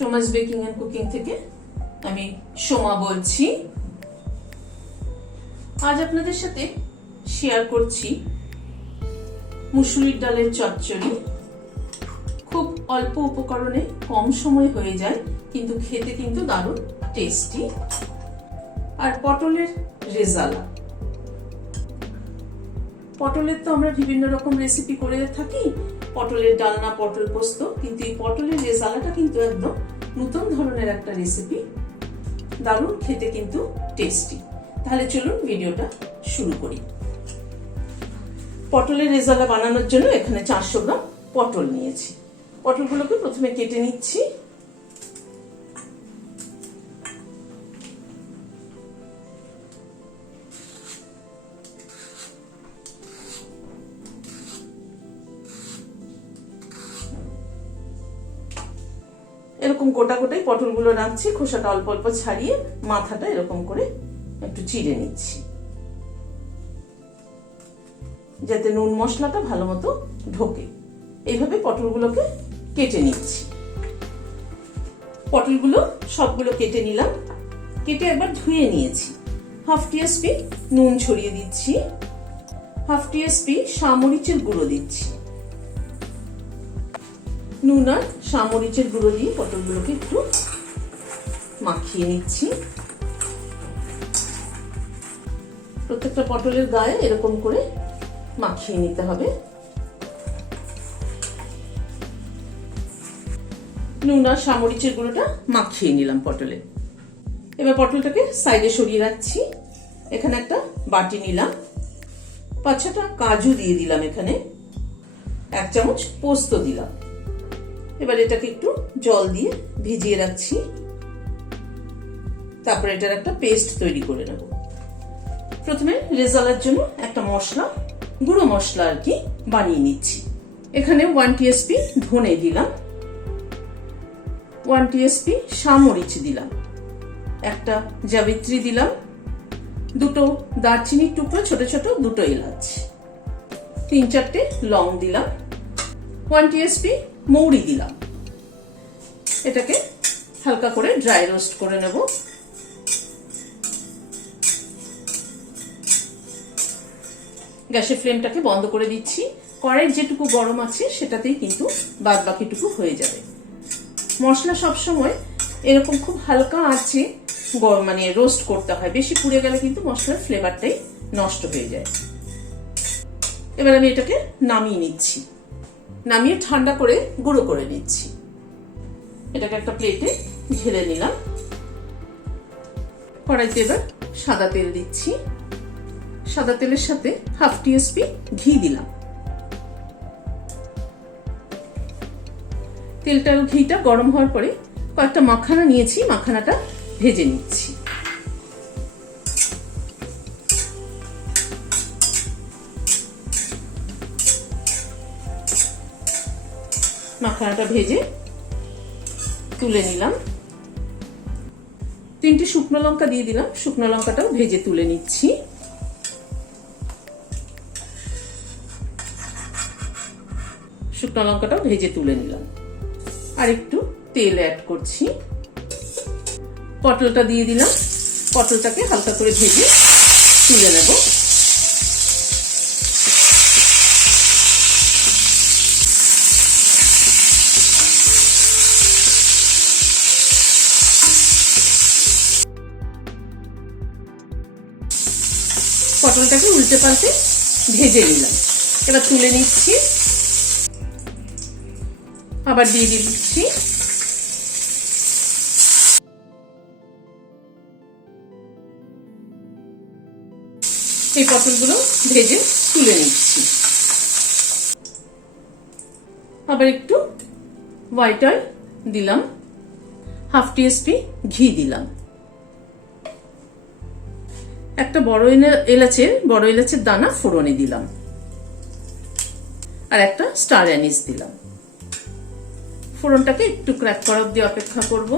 Soma's baking and cooking থেকে আমি সোমা বলছি। আজ আপনাদের সাথে শেয়ার করছি মুসুরির ডালের চচ্চড়ি। খুব অল্প উপকরণে কম সময় হয়ে যায়, কিন্তু খেতে কিন্তু দারুণ টেস্টি। আর পটলের রেজালা, পটলের তো আমরা বিভিন্ন রকম রেসিপি করে থাকি, পটলের ডালনা, পটল পোস্ত, কিন্তু এই পটলের রেজালাটা কিন্তু একদম নতুন ধরনের একটা রেসিপি, দারুণ খেতে কিন্তু টেস্টি। তাহলে চলুন ভিডিওটা শুরু করি। পটলের রেজালা বানানোর জন্য এখানে 400 গ্রাম পটল নিয়েছি। পটলগুলোকে প্রথমে কেটে নিচ্ছি। এরকম গোটা গোটাই পটলগুলো রাখছি, খোসাটা অল্প অল্প ছাড়িয়ে মাথাটা এরকম করে একটু চিড়ে নিচ্ছি, যাতে নুন মশলাটা ভালো মতো ঢোকে। এইভাবে পটলগুলোকে কেটে নিচ্ছি। পটলগুলো সবগুলো কেটে নিলাম, কেটে একবার ধুয়ে নিয়েছি। হাফ টিস্পুন নুন ছড়িয়ে দিচ্ছি, হাফ টিস্পুন সামরিচের গুঁড়ো দিচ্ছি। নুন আর সামরিচের গুঁড়ো দিয়ে পটলগুলোকে একটু মাখিয়ে নিচ্ছি। প্রত্যেকটা পটলের গায়ে এরকম করে মাখিয়ে নিতে হবে। নুন আর সামরিচের গুঁড়োটা মাখিয়ে নিলাম পটলে। এবার পটলটাকে সাইডে সরিয়ে রাখছি। এখানে একটা বাটি নিলাম, 5-6টা কাজু দিয়ে দিলাম, এখানে 1 চামচ পোস্ত দিলাম। এবার এটাকে একটু জল দিয়ে ভিজিয়ে রাখছি, তারপরে এটার একটা পেস্ট তৈরি করে নেব। প্রথমে রেজালার জন্য একটা মশলা, গুঁড়ো মশলা আর কি, বানিয়ে নিচ্ছি। এখানে 1 টিস্পুন ধনে দিলাম, 1 টিস্পুন সামরিচ দিলাম, একটা জাবিত্রি দিলাম, 2টো দারচিনির টুকরো ছোট ছোট, 2টো এলাচ, 3-4টে লং দিলাম, 1 টিস্পুন মৌরি দিলাম। এটাকে হালকা করে ড্রাই রোস্ট করে নেব। গ্যাসের ফ্লেমটাকে বন্ধ করে দিচ্ছি। কড়াইয়ের যেটুকু গরম আছে সেটাতেই কিন্তু বাদ বাকিটুকু হয়ে যাবে। মশলা সবসময় এরকম খুব হালকা আঁচে মানে রোস্ট করতে হয়, বেশি পুড়ে গেলে কিন্তু মশলার ফ্লেভারটাই নষ্ট হয়ে যায়। এবার আমি এটাকে নামিয়ে নিচ্ছি, নামিয়ে ঠান্ডা করে গুঁড়ো করে নিচ্ছি। এটাকে একটা প্লেটে ঢেলে নিলাম। কড়াইতে এবার সাদা তেল দিচ্ছি। সাদা তেলের সাথে হাফ টিস্পুন ঘি দিলাম। তেলটা ঘিটা গরম হওয়ার পরে কয়েকটা মাখানা নিয়েছি, মাখানাটা ভেজে নিচ্ছি। মাখানাটা ভেজে তুলে নিলাম। 3টে শুকনো লঙ্কা দিয়ে দিলাম, শুকনো লঙ্কাটাও ভেজে তুলে নিচ্ছি। শুকনো লঙ্কাটাও ভেজে তুলে নিলাম। আর একটু তেল অ্যাড করছি। পটলটা দিয়ে দিলাম, পটলটাকে হালকা করে ভেজে তুলে নেব। পটলটাকে উল্টে পাল্টে ভেজে নিলাম। এবার তুলে নিচ্ছি, আবার দিয়ে দিচ্ছি। এই পটলগুলো ভেজে তুলে নিচ্ছি। আবার একটু হোয়াইট অয়েল দিলাম, হাফ টিস্পুন ঘি দিলাম, একটা বড় এলাচের দানা ফোড়নে দিলাম, আর একটা স্টার অ্যানিস দিলাম। ফোড়নটাকে একটু ক্র্যাক করা অবধি অপেক্ষা করব।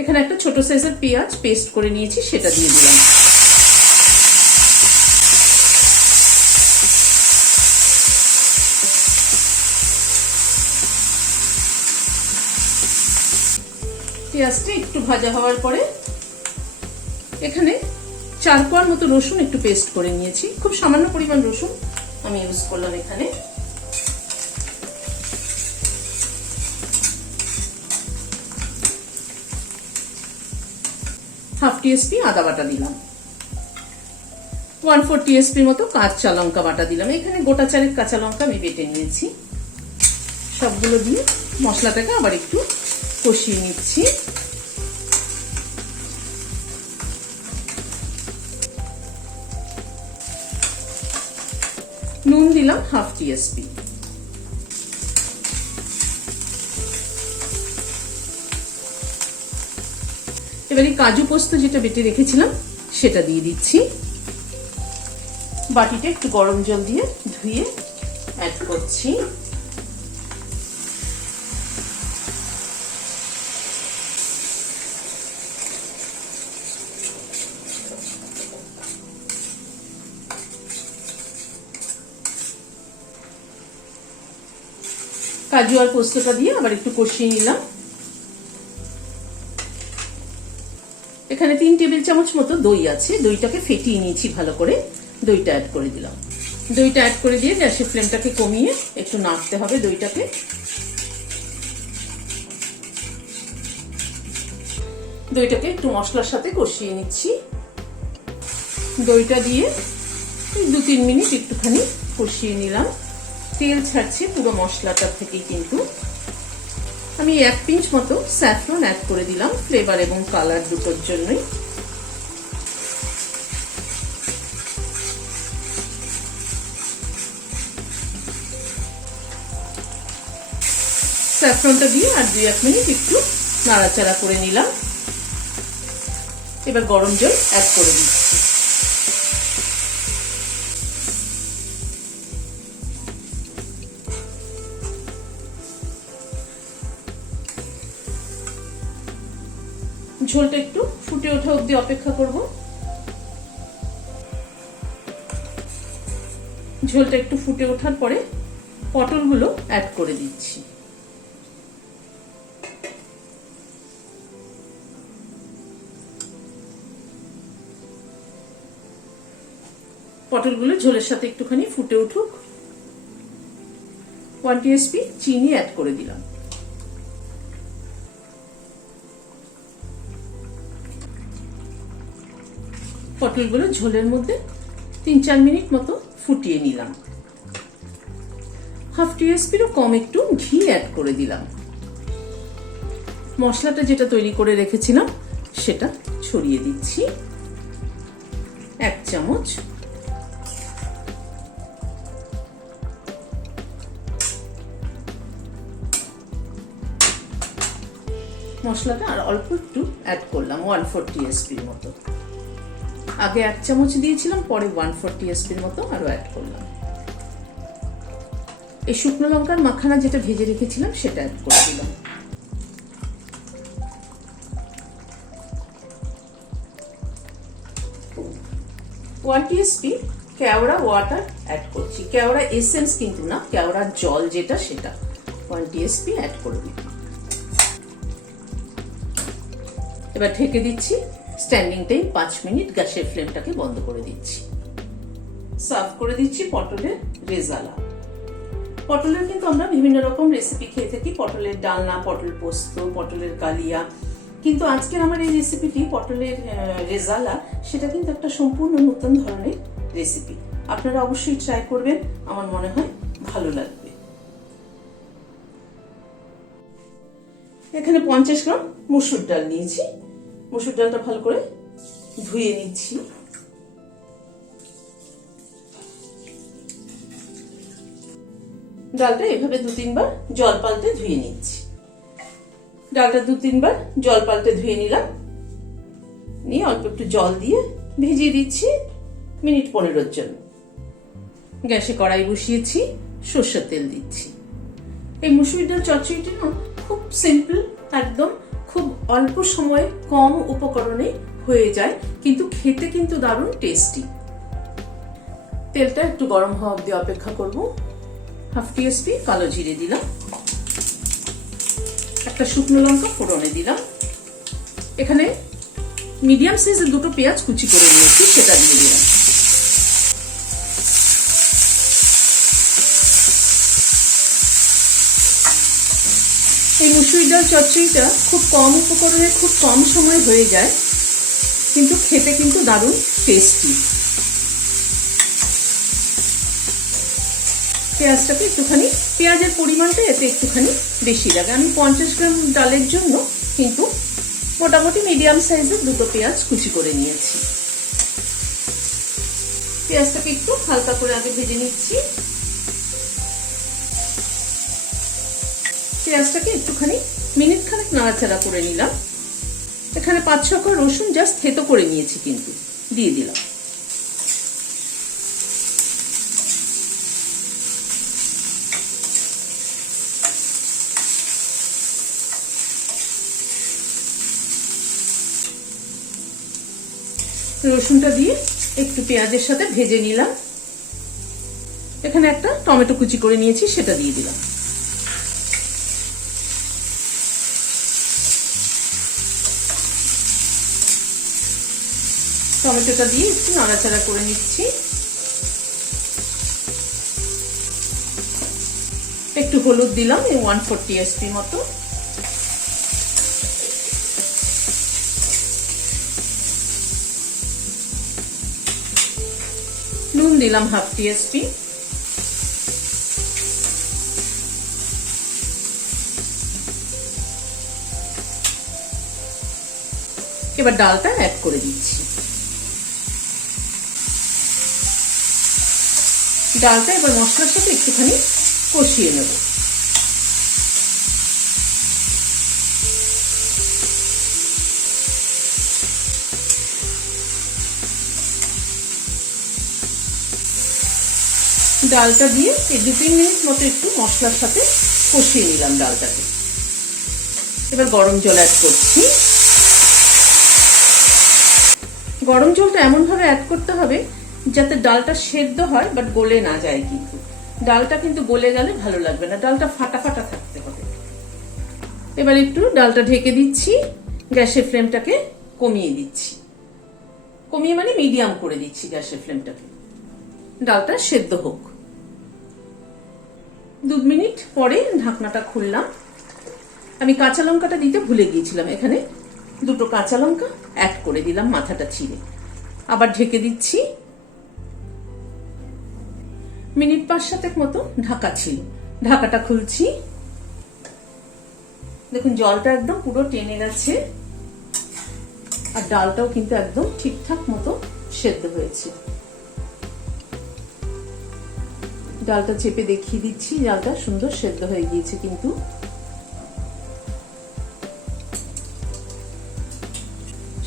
এখানে একটা ছোট সাইজের পেঁয়াজ পেস্ট করে নিয়েছি, সেটা দিয়ে দিলাম। পেঁয়াজটা একটু ভাজা হওয়ার পরে এখানে 4 কোয়ার মতো রসুন একটু পেস্ট করে নিয়েছি। খুব সামান্য পরিমাণ রসুন আমি ইউজ করলাম এখানে। হাফ টিস্পুন আদা বাটা দিলাম। 1/4 টিস্পুন মতো কাঁচা লঙ্কা বাটা দিলাম। এখানে গোটা 4 কাঁচা লঙ্কা আমি বেটে নিয়েছি। সবগুলো দিয়ে মশলাটাকে আবার একটু কষিয়ে নিচ্ছি। নুন দিলাম হাফ টিস্পুন। এবারে কাজু পোস্ত যেটা বেটে রেখেছিলাম সেটা দিয়ে দিচ্ছি। বাটিটা একটু গরম জল দিয়ে ধুয়ে অ্যাড করছি। কাজু আর পোস্তটা দিয়ে আবার একটু কষিয়ে নিলাম। এখানে 3 টেবিল চামচ মতো দই আছে, দইটাকে ফেটিয়ে নিয়েছি ভালো করে। দইটা অ্যাড করে দিলাম। দইটা অ্যাড করে দিয়ে গ্যাসের ফ্লেমটাকে কমিয়ে একটু নাড়তে হবে দইটাকে। দইটাকে একটু মশলার সাথে কষিয়ে নিচ্ছি। দইটা দিয়ে 2-3 মিনিট একটুখানি কষিয়ে নিলাম। তেল ছাড়ছে পুরো মশলাটার থেকেই কিন্তু। আমি 1 পিঞ্চ মতো স্যাফরন অ্যাড করে দিলাম ফ্লেভার এবং কালার দুটোর জন্যই। স্যাফরনটা দিয়ে আর 2-1 মিনিট একটু নাড়াচাড়া করে নিলাম। এবার গরম জল অ্যাড করে দিচ্ছি। ঝোলটা একটু ফুটে ওঠা অবধি অপেক্ষা করব। ঝোলটা একটু ফুটে ওঠার পরে পটলগুলো অ্যাড করে দিচ্ছি। পটলগুলো ঝোলের সাথে একটুখানি ফুটে উঠুক। 1 টিস্পুন চিনি অ্যাড করে দিলাম। পটলগুলো ঝোলের মধ্যে 3-4 মিনিট মতো ফুটিয়ে নিলাম। হাফ টিস্পুনও কম একটু ঘি অ্যাড করে দিলাম। মশলাটা যেটা তৈরি করে রেখেছিলাম সেটা ছড়িয়ে দিচ্ছি। 1 চামচ। মশলাটা আর অল্প একটু অ্যাড করলাম 1/4 টিস্পুন মতো। আগে 1 চামচ দিয়েছিলাম, পরে 1/4 টিস্পুন মতো আরো অ্যাড করলাম। এই শুকনো লঙ্কার মাখানা যেটা ভেজে রেখেছিলাম সেটা অ্যাড করে দিলাম। ওয়ান টিস্পুন কেওড়া ওয়াটার অ্যাড করছি। কেওড়া এসেন্স কিন্তু না, কেওড়ার জল যেটা সেটা 1 টিস্পুন অ্যাড করে দিলাম। এবার ঢেকে দিচ্ছি। Standing time 5 minute. গ্যাসের ফ্লেমটাকে বন্ধ করে দিচ্ছি। সার্ভ করে দিচ্ছি পটলের রেজালা। পটলের কিন্তু আমরা বিভিন্ন রকম রেসিপি খেয়ে থাকি, পটলের ডালনা, পটল পোস্ত, পটলের কালিয়া। কিন্তু আজকের আমার এই রেসিপিটি পটলের রেজালা, সেটা কিন্তু একটা সম্পূর্ণ নতুন ধরনের রেসিপি। আপনারা অবশ্যই ট্রাই করবেন, আমার মনে হয় ভালো লাগবে। এখানে 50 গ্রাম মসুর ডাল নিয়েছি। মসুর ডালটা ভালো করে ধুয়ে নিচ্ছি। ডালটা এভাবে 2-3 বার জল পাল্টে ধুয়ে নিচ্ছি। ডালটা 2-3 বার জল পাল্টে ধুয়ে নিলাম। নিয়ে অল্প একটু জল দিয়ে ভিজিয়ে দিচ্ছি মিনিট 15-এর জন্য। গ্যাসে কড়াই বসিয়েছি, সরষের তেল দিচ্ছি। এই মুসুর ডাল চচ্চড়িটা না খুব সিম্পল, একদম খুব অল্প সময়ে কম উপকরণে হয়ে যায়, কিন্তু খেতে কিন্তু দারুণ টেস্টি। তেলটা একটু গরম হওয়া অবধি অপেক্ষা করব। হাফ টিস্পুন কালো জিরে দিলাম। একটা শুকনো লঙ্কা ফোড়নে দিলাম। এখানে মিডিয়াম সাইজের দুটো পেঁয়াজ কুচি করে নিয়েছি, সেটা দিয়ে দিলাম। এই মুসুরির ডাল চচ্চড়িটা খুব কম উপকরণে খুব কম সময় হয়ে যায়, কিন্তু খেতে কিন্তু দারুণ টেস্টি। পেঁয়াজটাকে একটুখানি, পেঁয়াজের পরিমাণটা এতে একটুখানি বেশি লাগে। আমি 50 গ্রাম ডালের জন্য কিন্তু মোটামুটি মিডিয়াম সাইজের দুটো পেঁয়াজ কুচি করে নিয়েছি। পেঁয়াজটাকে একটু হালকা করে আগে ভেজে নিচ্ছি। পেঁয়াজটাকে একটুখানি মিনিট খানেক নাড়াচাড়া করে নিলাম। এখানে 5-6 কোয়া রসুন জাস্ট থেতো করে নিয়েছি, কিন্তু দিয়ে দিলাম। রসুনটা দিয়ে একটু পেঁয়াজের সাথে ভেজে নিলাম। এখানে একটা টমেটো কুচি করে নিয়েছি, সেটা দিয়ে দিলাম। টমেটোটা দিয়ে একটু নাড়াচাড়া করে নিচ্ছি। একটু হলুদ দিলাম, 1/4 টিস্পুন মতো। নুন দিলাম 1/2 টিস্পুন। এবার ডালটা অ্যাড করে দিচ্ছি। ডালটা এবার মশলার সাথে একটুখানি কষিয়ে নেব। ডালটা দিয়ে 2-3 মিনিট মতো একটু মশলার সাথে কষিয়ে নিলাম ডালটাকে। এবার গরম জল অ্যাড করছি। গরম জলটা এমন ভাবে অ্যাড করতে হবে যাতে ডালটা সেদ্ধ হয় বাট গলে না যায়। কিন্তু ডালটা কিন্তু গলে গেলে ভালো লাগবে না, ডালটা ফাটা ফাটা থাকতে হবে। এবার একটু ডালটা ঢেকে দিচ্ছি, গ্যাসের ফ্লেমটাকে কমিয়ে দিচ্ছি। কমিয়ে মানে মিডিয়াম করে দিচ্ছি গ্যাসের ফ্লেমটাকে। ডালটা সেদ্ধ হোক। 2 মিনিট পরে ঢাকনাটা খুললাম। আমি কাঁচা লঙ্কাটা দিতে ভুলে গিয়েছিলাম, এখানে 2টো কাঁচা লঙ্কা অ্যাড করে দিলাম মাথাটা চিড়ে। আবার ঢেকে দিচ্ছি। মিনিট 5-7 মতো ঢাকা ছিল। ঢাকাটা খুলছি। দেখুন জলটা একদম পুরো টেনে গেছে, আর ডালটাও কিন্তু একদম ঠিকঠাক মতো সেদ্ধ হয়েছে। ডালটা চেপে দেখিয়ে দিচ্ছি, ডালটা সুন্দর সেদ্ধ হয়ে গিয়েছে। কিন্তু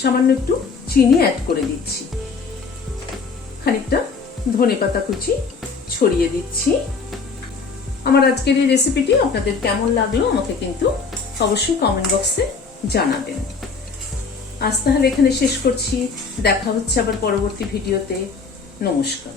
সামান্য একটু চিনি অ্যাড করে দিচ্ছি। খানিকটা ধনেপাতা কুচি ছড়িয়ে দিচ্ছি। আমার আজকের এই রেসিপিটি আপনাদের কেমন লাগলো আমাকে কিন্তু অবশ্যই কমেন্ট বক্সে জানাবেন। আজ তাহলে এখানে শেষ করছি। দেখা হচ্ছে আবার পরবর্তী ভিডিওতে। নমস্কার।